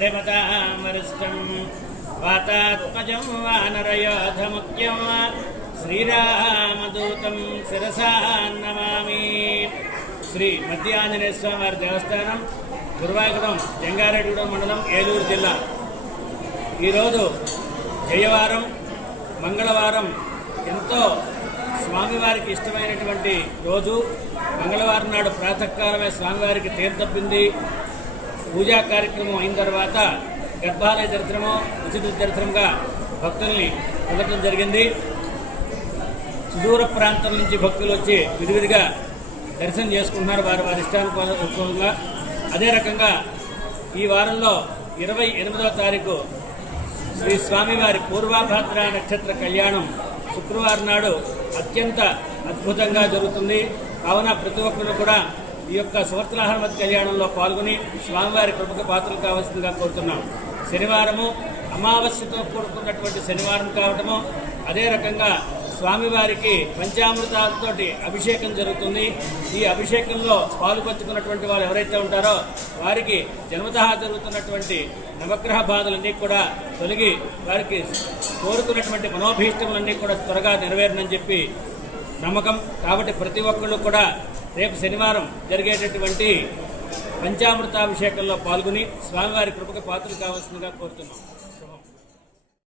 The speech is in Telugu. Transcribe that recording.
ధీమతామరిష్టం వాతాత్మజం వానరయోధముఖ్యం శ్రీరామదూతం శిరసా నమామి శ్రీ మధ్య ఆంజనేయ స్వామి వారి దేవస్థానం గురువాగడం జంగారెడ్డిగూడెం మండలం ఏలూరు జిల్లా. ఈరోజు జయవారం మంగళవారం ఎంతో స్వామివారికి ఇష్టమైనటువంటి రోజు. మంగళవారం నాడు ప్రాతకాలమే స్వామివారికి తీర్థపింది పూజా కార్యక్రమం అయిన తర్వాత గర్భాలయ దర్శనము ఉచిత దర్శనంగా భక్తుల్ని పొందడం జరిగింది. సుదూర ప్రాంతం నుంచి భక్తులు వచ్చి విధివిధిగా దర్శనం చేసుకుంటున్నారు వారి వారి ఇష్టానుకూలంగా అదే రకంగా ఈ వారంలో ఇరవై ఎనిమిదవ తారీఖు శ్రీ స్వామివారి పూర్వాభాద్ర నక్షత్ర కళ్యాణం శుక్రవారం నాడు అత్యంత అద్భుతంగా జరుగుతుంది. కావున ప్రతి ఒక్కరు కూడా ఈ యొక్క సువర్తనాహర్మతి కళ్యాణంలో పాల్గొని స్వామివారి కృపకు పాత్రలు కావాల్సిందిగా కోరుతున్నాం. శనివారము అమావాస్యతో కూడుకున్నటువంటి శనివారం కావటము అదే రకంగా స్వామివారికి పంచామృతాలతోటి అభిషేకం జరుగుతుంది. ఈ అభిషేకంలో పాలుపంచుకున్నటువంటి వారు ఎవరైతే ఉంటారో వారికి జన్మతః జరుగుతున్నటువంటి నవగ్రహ బాధలన్నీ కూడా తొలగి వారికి కోరుకున్నటువంటి మనోభీష్టములన్నీ కూడా త్వరగా నెరవేరనని చెప్పి నమ్మకం కాబట్టి ప్రతి ఒక్కళ్ళు కూడా రేపు శనివారం జరిగేటటువంటి పంచామృతాభిషేకంలో పాల్గొని స్వామివారి కృపకు పాత్రలు కావాల్సిందిగా కోరుతున్నాం.